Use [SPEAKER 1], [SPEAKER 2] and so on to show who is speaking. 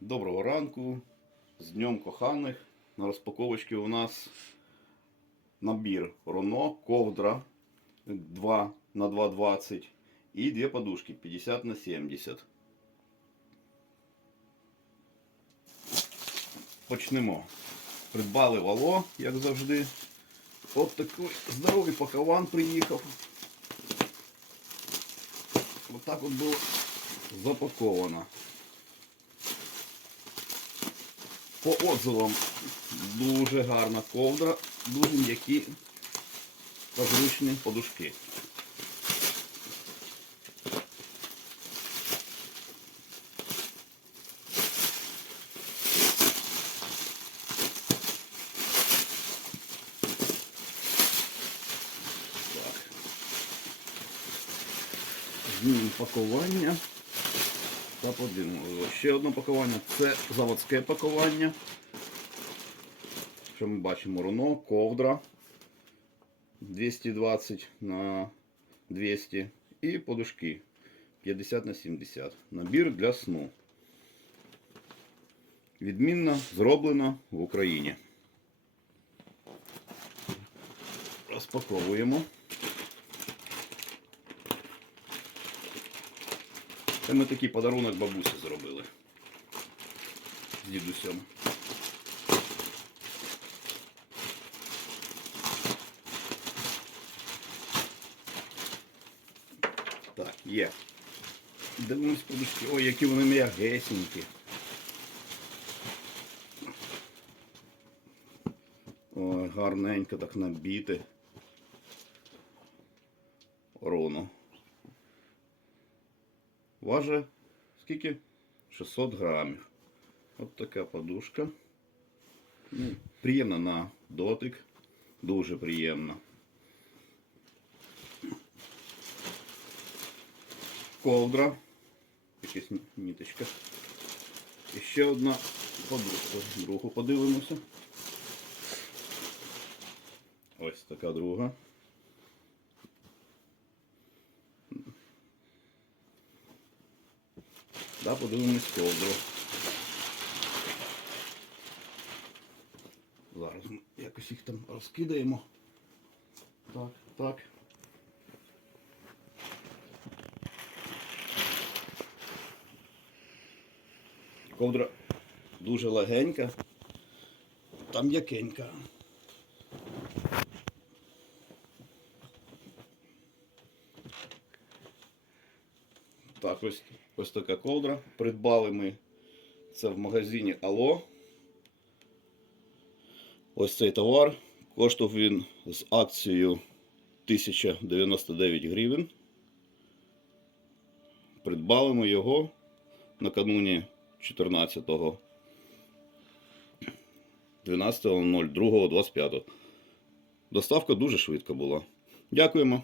[SPEAKER 1] Доброго ранку. З Днем коханих. На розпаковочці у нас набір Роно, ковдра 2 на 2,20 і дві подушки 50 на 70. Почнемо. Придбали вало, як завжди. От такий здоровий пакован приїхав. Ось так от було запаковано. По отзивам дуже гарна ковдра, дуже м'які та зручні подушки. Знімемо пакування та подивимося. Ще одне пакування це заводське пакування. Що ми бачимо? Руно, ковдра 220 на 200 і подушки 50 на 70. Набір для сну. Відмінно зроблено в Україні. Розпаковуємо. Це ми такий подарунок бабусі зробили. З дідусем. Так, є. Дивимось подушки. Ой, які вони м'ягесенькі. Ой, гарненько так набіти. Роно. Важить скільки? 600 грамів. От така подушка. Ну, приємна на дотик. Дуже приємна. Ковдра. Якась ні- ніточка. І ще одна подушка. Другу подивимося. Ось така друга. Да, подивимось ковдру. Зараз ми якось їх там розкидаємо. Так, так. Ковдра дуже легенька. Там м'якенька. Так, ось, ось така ковдра. Придбали ми це в магазині Ало. Ось цей товар. Коштував він з акцією 1099 гривень. Придбали ми його накануні 14-го 12.02.25. Доставка дуже швидка була. Дякуємо.